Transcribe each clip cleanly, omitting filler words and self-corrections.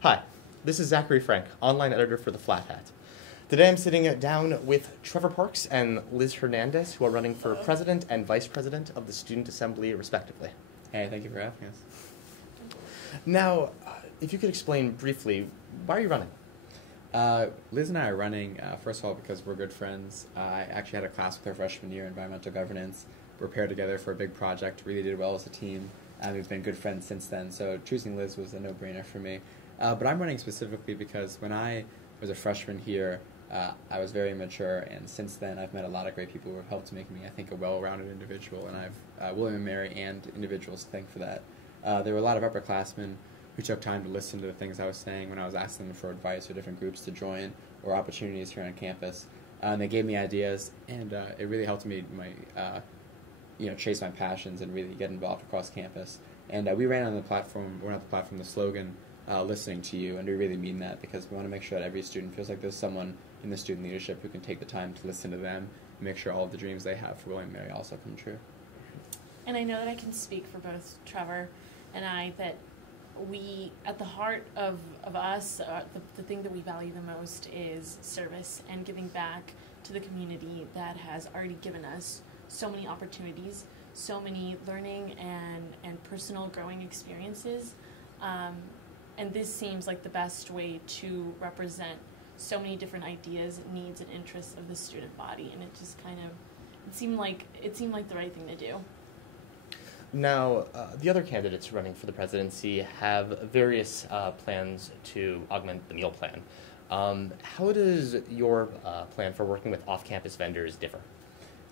Hi, this is Zachary Frank, online editor for The Flat Hat. Today I'm sitting down with Trevor Parkes and Liz Hernandez, who are running for president and vice president of the Student Assembly, respectively. Hey, thank you for having us. Now, if you could explain briefly, why are you running? Liz and I are running, first of all, because we're good friends. I actually had a class with her freshman year, environmental governance. We're paired together for a big project, really did well as a team, and we've been good friends since then, so choosing Liz was a no-brainer for me. But I'm running specifically because when I was a freshman here, I was very immature, and since then I've met a lot of great people who have helped make me, I think, a well-rounded individual, and I've William and Mary and individuals to thank for that. There were a lot of upperclassmen who took time to listen to the things I was saying when I was asking them for advice or different groups to join or opportunities here on campus. And they gave me ideas, and it really helped me chase my passions and really get involved across campus. And we ran on the platform, the slogan, listening to you, and we really mean that because we want to make sure that every student feels like there's someone in the student leadership who can take the time to listen to them and make sure all of the dreams they have for William and Mary also come true. And I know that I can speak for both Trevor and I that we, at the heart of us, the thing that we value the most is service and giving back to the community that has already given us so many opportunities, so many learning and personal growing experiences. And this seems like the best way to represent so many different ideas, needs, and interests of the student body, and it just kind of it seemed like the right thing to do. Now, the other candidates running for the presidency have various plans to augment the meal plan. How does your plan for working with off-campus vendors differ?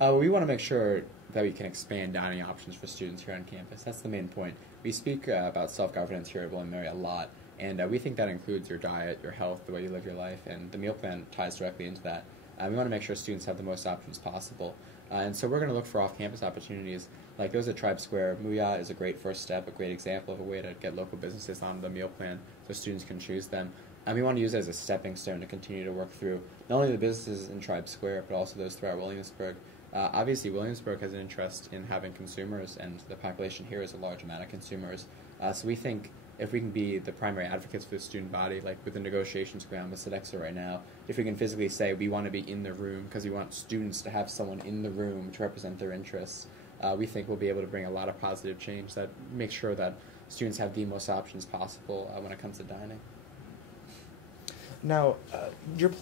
We want to make sure that we can expand dining options for students here on campus. That's the main point. We speak about self-governance here at William & Mary a lot, and we think that includes your diet, your health, the way you live your life, and the meal plan ties directly into that. We want to make sure students have the most options possible. And so we're going to look for off-campus opportunities. Like those at Tribe Square, Muya is a great first step, a great example of a way to get local businesses on the meal plan so students can choose them. And we want to use it as a stepping stone to continue to work through not only the businesses in Tribe Square, but also those throughout Williamsburg. Obviously, Williamsburg has an interest in having consumers, and the population here is a large amount of consumers. So we think if we can be the primary advocates for the student body, like with the negotiations going on with Sodexo right now, if we can physically say we want to be in the room because we want students to have someone in the room to represent their interests, we think we'll be able to bring a lot of positive change that makes sure that students have the most options possible when it comes to dining. Now, your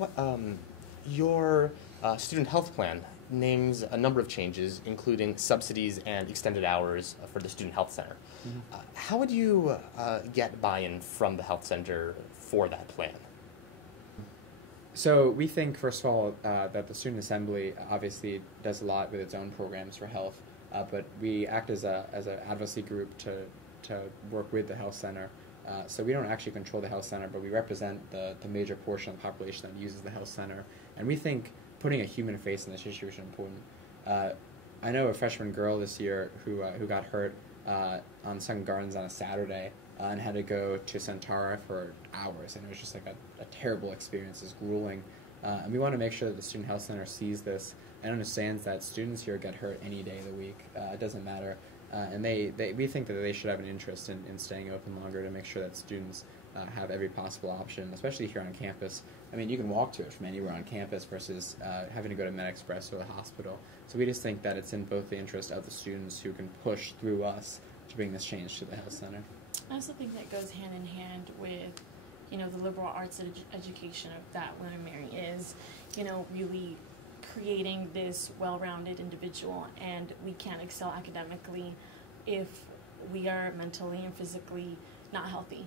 student health plan names a number of changes, including subsidies and extended hours for the Student Health Center. Mm-hmm. How would you get buy-in from the health center for that plan? So we think, first of all, that the Student Assembly obviously does a lot with its own programs for health, but we act as an advocacy group to work with the health center. So we don't actually control the health center, but we represent the major portion of the population that uses the health center. And we think putting a human face in this issue is important. I know a freshman girl this year who got hurt on Sun Gardens on a Saturday and had to go to Centara for hours, and it was just like a terrible experience. It's grueling. And we want to make sure that the Student Health Center sees this and understands that students here get hurt any day of the week. It doesn't matter. And we think that they should have an interest in staying open longer to make sure that students have every possible option, especially here on campus. I mean, you can walk to it from anywhere on campus versus having to go to MedExpress or the hospital. So we just think that it's in both the interest of the students who can push through us to bring this change to the health center. I also think that goes hand in hand with, the liberal arts education of that William & Mary is, really creating this well-rounded individual, and we can't excel academically if we are mentally and physically not healthy.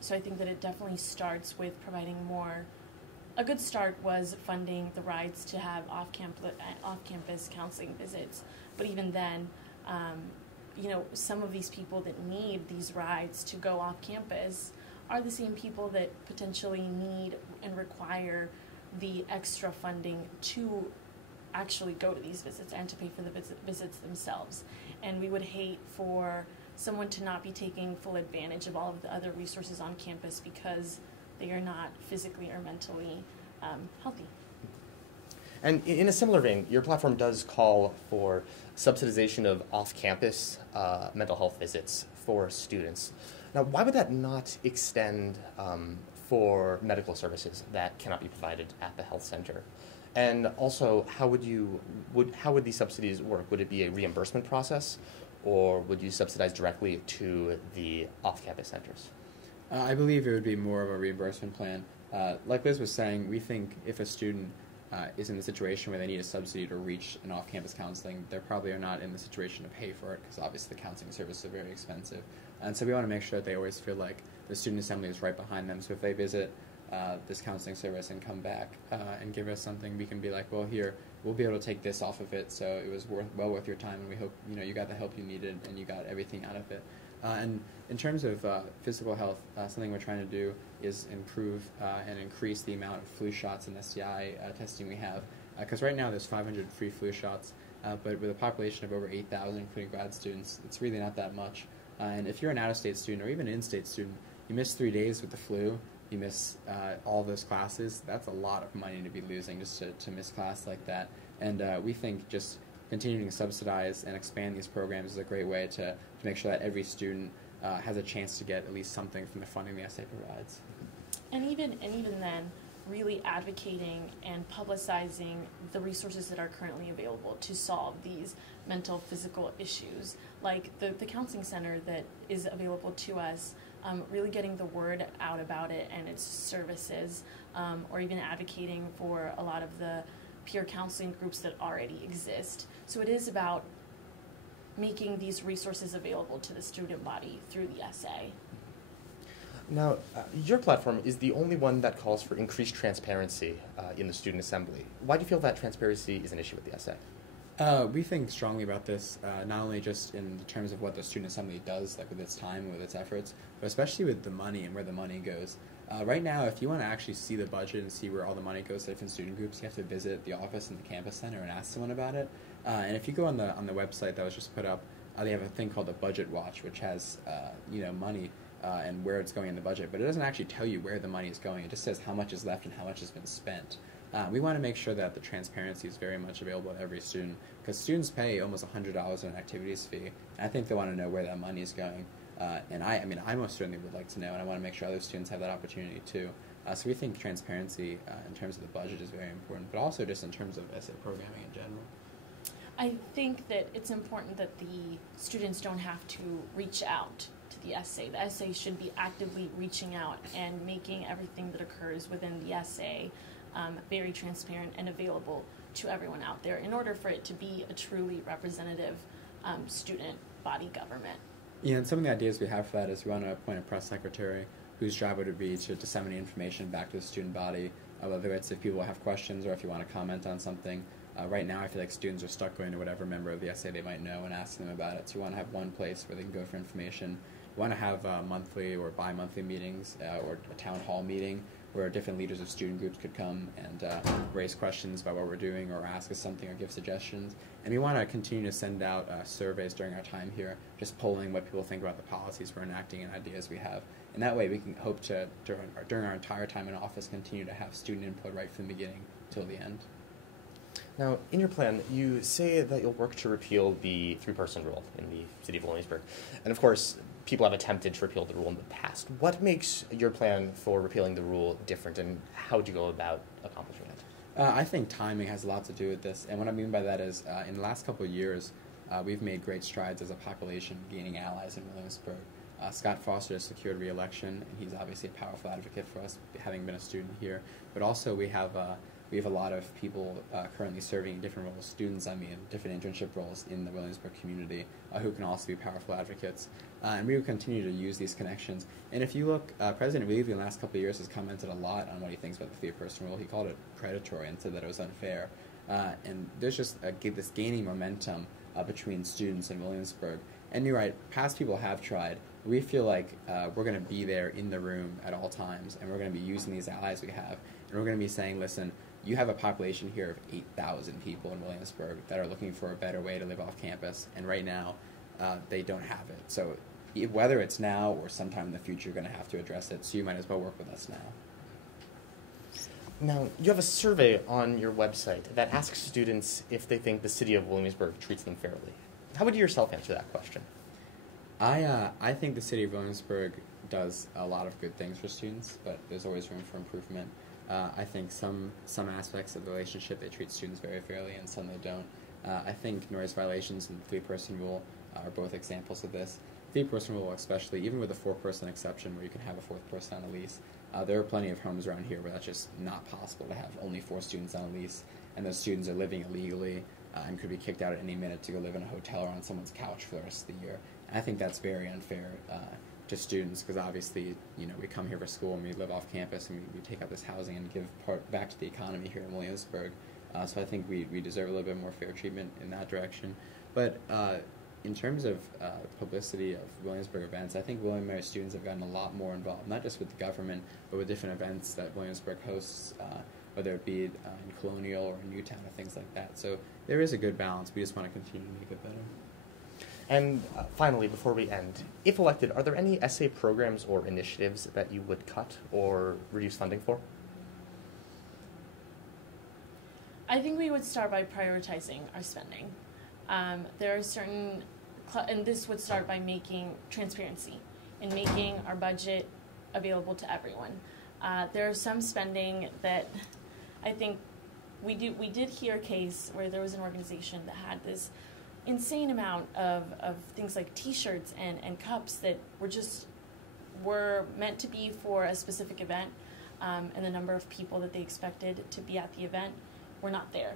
So I think that it definitely starts with providing more. A good start was funding the rides to have off-campus counseling visits, but even then, some of these people that need these rides to go off campus are the same people that potentially need and require the extra funding to actually go to these visits and to pay for the visits themselves. And we would hate for someone to not be taking full advantage of all of the other resources on campus because they are not physically or mentally healthy. And in a similar vein, your platform does call for subsidization of off-campus mental health visits for students. Now, why would that not extend for medical services that cannot be provided at the health center? And also, how would these subsidies work? Would it be a reimbursement process, or would you subsidize directly to the off-campus centers? I believe it would be more of a reimbursement plan. Like Liz was saying, we think if a student is in the situation where they need a subsidy to reach an off-campus counseling, they probably are not in the situation to pay for it, because obviously the counseling services are very expensive. And so we want to make sure that they always feel like the student assembly is right behind them. So if they visit this counseling service and come back and give us something, we can be like, well, here, we'll be able to take this off of it, so it was well worth your time, and we hope you got the help you needed and you got everything out of it. And in terms of physical health, something we're trying to do is improve and increase the amount of flu shots and STI testing we have. Because right now there's 500 free flu shots, but with a population of over 8,000, including grad students, it's really not that much. And if you're an out-of-state student or even an in-state student, you miss 3 days with the flu, you miss all those classes, that's a lot of money to be losing just to miss class like that. And we think just continuing to subsidize and expand these programs is a great way to make sure that every student has a chance to get at least something from the funding the SA provides. And even then, really advocating and publicizing the resources that are currently available to solve these mental, physical issues, like the counseling center that is available to us, really getting the word out about it and its services, or even advocating for a lot of the peer counseling groups that already exist. So it is about making these resources available to the student body through the SA. Now, your platform is the only one that calls for increased transparency in the student assembly. Why do you feel that transparency is an issue with the SA? We think strongly about this, not only just in terms of what the student assembly does, like with its time and with its efforts, but especially with the money and where the money goes. Right now, if you want to actually see the budget and see where all the money goes to different student groups, you have to visit the office in the campus center and ask someone about it. And if you go on the website that was just put up, they have a thing called the Budget Watch, which has money and where it's going in the budget, but it doesn't actually tell you where the money is going. It just says how much is left and how much has been spent. We want to make sure that the transparency is very much available to every student, because students pay almost $100 in an activities fee, and I think they want to know where that money is going. And I most certainly would like to know, and I want to make sure other students have that opportunity too. So we think transparency in terms of the budget is very important, but also just in terms of essay programming in general. I think that it's important that the students don't have to reach out to the essay. The essay should be actively reaching out and making everything that occurs within the essay very transparent and available to everyone out there in order for it to be a truly representative student body government. Yeah, and some of the ideas we have for that is we want to appoint a press secretary whose job would be to disseminate information back to the student body, whether it's if people have questions or if you want to comment on something. Right now, I feel like students are stuck going to whatever member of the essay they might know and asking them about it. So we want to have one place where they can go for information. We want to have monthly or bi-monthly meetings or a town hall meeting where different leaders of student groups could come and raise questions about what we're doing or ask us something or give suggestions. And we want to continue to send out surveys during our time here, just polling what people think about the policies we're enacting and ideas we have. And that way we can hope to, during our entire time in office, continue to have student input right from the beginning till the end. Now, in your plan, you say that you'll work to repeal the three-person rule in the city of Williamsburg. And of course, people have attempted to repeal the rule in the past. What makes your plan for repealing the rule different, and how would you go about accomplishing it? I think timing has a lot to do with this. And what I mean by that is, in the last couple of years, we've made great strides as a population gaining allies in Williamsburg. Scott Foster has secured re-election, and he's obviously a powerful advocate for us, having been a student here. But also we have a lot of people currently serving different roles, students, different internship roles in the Williamsburg community who can also be powerful advocates. And we will continue to use these connections. And if you look, President Reeve in the last couple of years has commented a lot on what he thinks about the three-person rule. He called it predatory and said that it was unfair. And there's just this gaining momentum between students in Williamsburg. And you're right, past people have tried. We feel like we're going to be there in the room at all times, and we're going to be using these allies we have. And we're going to be saying, listen, you have a population here of 8,000 people in Williamsburg that are looking for a better way to live off campus, and right now they don't have it. So whether it's now or sometime in the future, you're going to have to address it, so you might as well work with us now. Now, you have a survey on your website that asks students if they think the city of Williamsburg treats them fairly. How would you yourself answer that question? I think the city of Williamsburg does a lot of good things for students, but there's always room for improvement. I think some aspects of the relationship, they treat students very fairly, and some they don't. I think noise violations and the three-person rule are both examples of this. Three-person rule especially, even with a four-person exception where you can have a fourth person on a lease, there are plenty of homes around here where that's just not possible to have only 4 students on a lease, and those students are living illegally and could be kicked out at any minute to go live in a hotel or on someone's couch for the rest of the year. And I think that's very unfair to students, because obviously, we come here for school and we live off campus and we take up this housing and give part back to the economy here in Williamsburg. So I think we deserve a little bit more fair treatment in that direction. But in terms of publicity of Williamsburg events, I think William & Mary students have gotten a lot more involved, not just with the government, but with different events that Williamsburg hosts, whether it be in Colonial or in Newtown or things like that. So there is a good balance. We just want to continue to make it better. And finally, before we end, if elected, are there any SA programs or initiatives that you would cut or reduce funding for? I think we would start by prioritizing our spending. There are certain, and this would start by making transparency and making our budget available to everyone. There are some spending that I think we did hear a case where there was an organization that had this insane amount of things like T-shirts and cups that were meant to be for a specific event, and the number of people that they expected to be at the event were not there.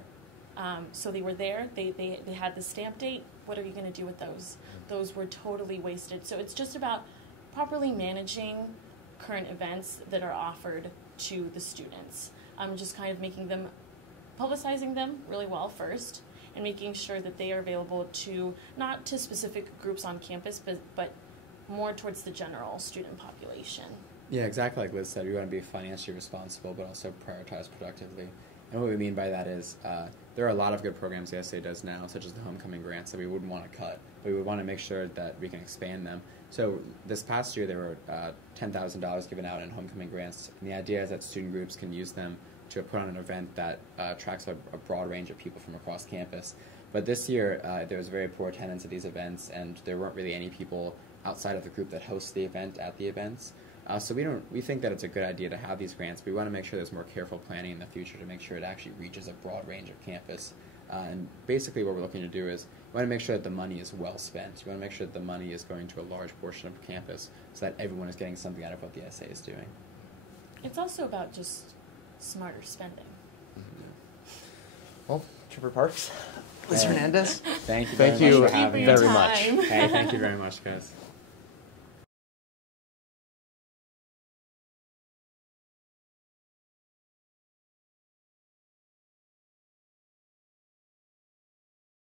So they were there, they had the stamp date. What are you going to do with those? Those were totally wasted. So it's just about properly managing current events that are offered to the students. Just kind of publicizing them really well first, and making sure that they are available to, not to specific groups on campus, but more towards the general student population. Yeah, exactly like Liz said, we want to be financially responsible, but also prioritize productively. And what we mean by that is there are a lot of good programs the SA does now, such as the homecoming grants, that we wouldn't want to cut, but we would want to make sure that we can expand them. So this past year there were $10,000 given out in homecoming grants, and the idea is that student groups can use them to put on an event that attracts a broad range of people from across campus. But this year there was very poor attendance at these events, and there weren't really any people outside of the group that hosts the event at the events. So we think that it's a good idea to have these grants. We want to make sure there's more careful planning in the future to make sure it actually reaches a broad range of campus. And basically what we're looking to do is we want to make sure that the money is well spent. We want to make sure that the money is going to a large portion of campus so that everyone is getting something out of what the SA is doing. It's also about just smarter spending. Well, Trevor Parkes, Liz Hernandez, thank you very much. Hey, thank you very much, guys.